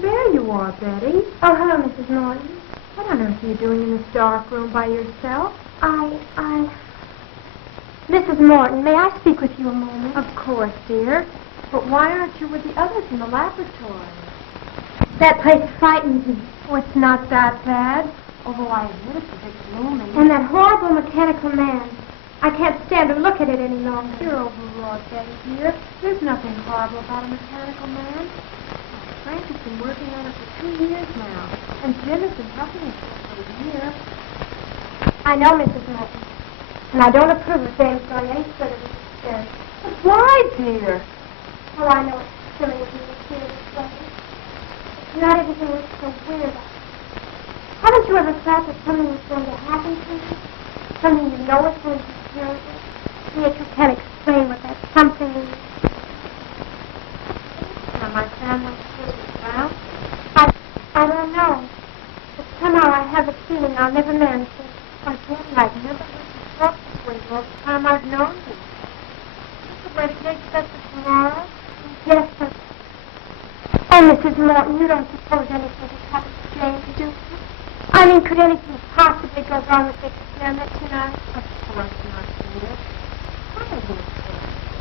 there you are, Betty. Oh, hello, Mrs. Morton. What on earth are you doing in this dark room by yourself? Mrs. Morton, may I speak with you a moment? Of course, dear. But why aren't you with the others in the laboratory? That place frightens me. Oh, it's not that bad. Although I admit it's a bit gloomy. And that horrible mechanical man. I can't stand to look at it any longer. You're overwrought, Betty, dear. There's nothing horrible about a mechanical man. Frank has been working on it for 2 years now. And Jim has been helping us for a year. I know, Mrs. Morton. And I don't approve of James going any further with his experience. But why, dear? Oh, I know it's silly of you to feel this way. It's not everything was so weird. Haven't you ever thought that something was going to happen to you? Something you know is going to be terrible? And yet you can't explain what that something is. Are my family still around? I don't know. But somehow I have a feeling I'll never marry him. Why, Betty, I've never heard you talk this way all the time I've known you. Is the wedding date set for tomorrow? Yes, sir. Oh, Mrs. Morton, you don't suppose anything has happened to James, do you? I mean, could anything possibly go wrong with the experiment tonight? Of course not, dear. Why are you afraid,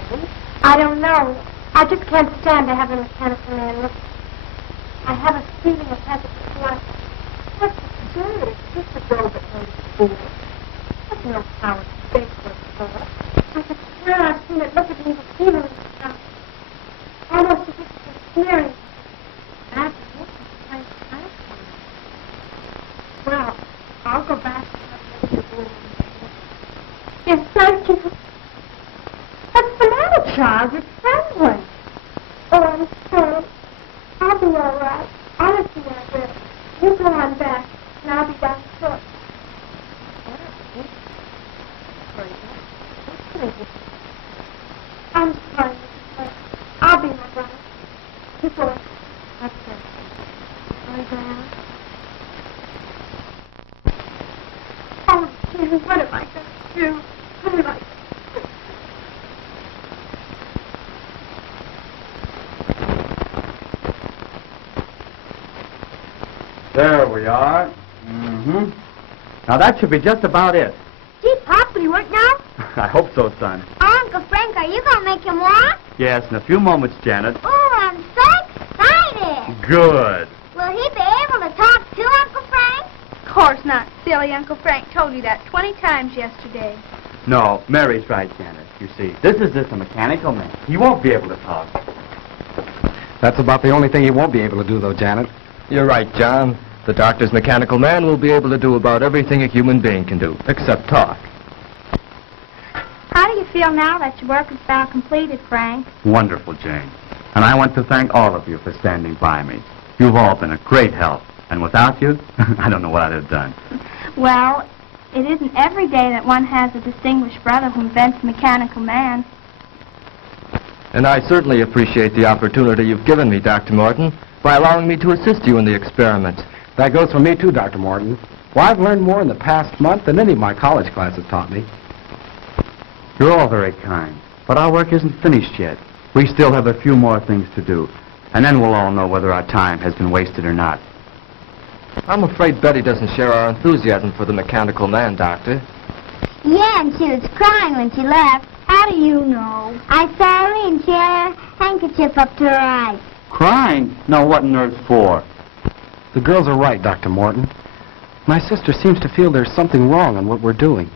Betty? I don't know. I just can't stand to have a mechanical man look. I have a feeling it has a dislike. What's absurd? It's just a girl that knows fool. There's no power to think for her. I could swear I've seen it look at me with feeling and stuff. Almost as if it was sneering. That's what the place has for me. Well, I'll go back to that room. Yes, thank you. What's the matter, child? You're trembling. Oh, I'm sorry. I'll be all right. Honestly, I will. You go on back, and I'll be down short. I'm sorry, Mrs. Blair. I'll be my brother. You go on. That's it. Sorry, Diana. Oh, Jim, what am I going to do? What am I going to do? There we are. Now that should be just about it. Gee, Pop, will you work now? I hope so, son. Oh, Uncle Frank, are you going to make him walk? Yes, in a few moments, Janet. Oh, I'm so excited. Good. Will he be able to talk too, Uncle Frank? Of course not, silly. Uncle Frank told you that 20 times yesterday. No, Mary's right, Janet. You see, this is just a mechanical man. He won't be able to talk. That's about the only thing he won't be able to do, though, Janet. You're right, John. The doctor's mechanical man will be able to do about everything a human being can do, except talk. How do you feel now that your work is about completed, Frank? Wonderful, Jane. And I want to thank all of you for standing by me. You've all been a great help. And without you, I don't know what I'd have done. Well, it isn't every day that one has a distinguished brother who invents a mechanical man. And I certainly appreciate the opportunity you've given me, Dr. Morton, by allowing me to assist you in the experiment. That goes for me, too, Dr. Morton. Well, I've learned more in the past month than any of my college classes taught me. You're all very kind, but our work isn't finished yet. We still have a few more things to do, and then we'll all know whether our time has been wasted or not. I'm afraid Betty doesn't share our enthusiasm for the mechanical man, Doctor. Yeah, and she was crying when she left. How do you know? I saw her and she had her handkerchief up to her eyes. Crying? No, what on earth for? The girls are right, Dr. Morton. My sister seems to feel there's something wrong in what we're doing.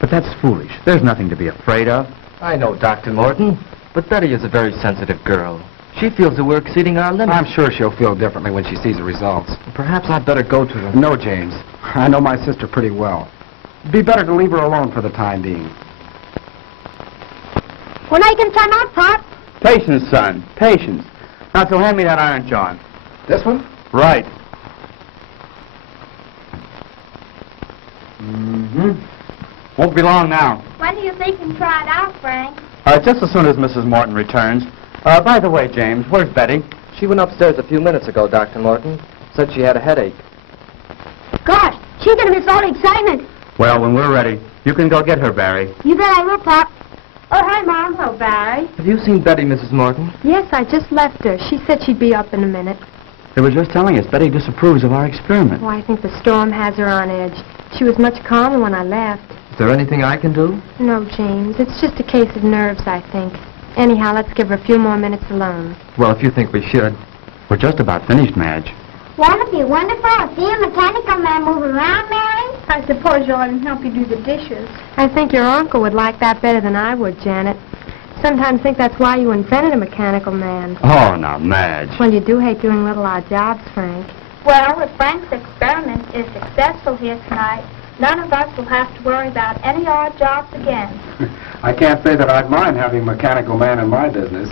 But that's foolish. There's nothing to be afraid of. I know, Dr. Morton, but Betty is a very sensitive girl. She feels the work exceeding our limits. I'm sure she'll feel differently when she sees the results. Perhaps I'd better go to them. No, James. I know my sister pretty well. It'd be better to leave her alone for the time being. When are you going to time out, Pop? Patience, son. Patience. Now, so hand me that iron, John. This one? Right. Won't be long now. When do you think you can try it out, Frank? Just as soon as Mrs. Morton returns. By the way, James, where's Betty? She went upstairs a few minutes ago, Dr. Morton. Said she had a headache. Gosh, she's going to miss all the excitement. Well, when we're ready, you can go get her, Barry. You bet I will, Pop. Oh, hi, Mom. Hello, Barry. Have you seen Betty, Mrs. Morton? Yes, I just left her. She said she'd be up in a minute. They were just telling us Betty disapproves of our experiment. Oh, I think the storm has her on edge. She was much calmer when I left. Is there anything I can do? No, James. It's just a case of nerves, I think. Anyhow, let's give her a few more minutes alone. Well, if you think we should. We're just about finished, Madge. Won't it be wonderful to see a mechanical man move around, Mary? I suppose you'll let him help you do the dishes. I think your uncle would like that better than I would, Janet. Sometimes think that's why you invented a mechanical man. Oh, now, Madge. Well, you do hate doing little odd jobs, Frank. Well, if Frank's experiment is successful here tonight, none of us will have to worry about any odd jobs again. I can't say that I'd mind having a mechanical man in my business.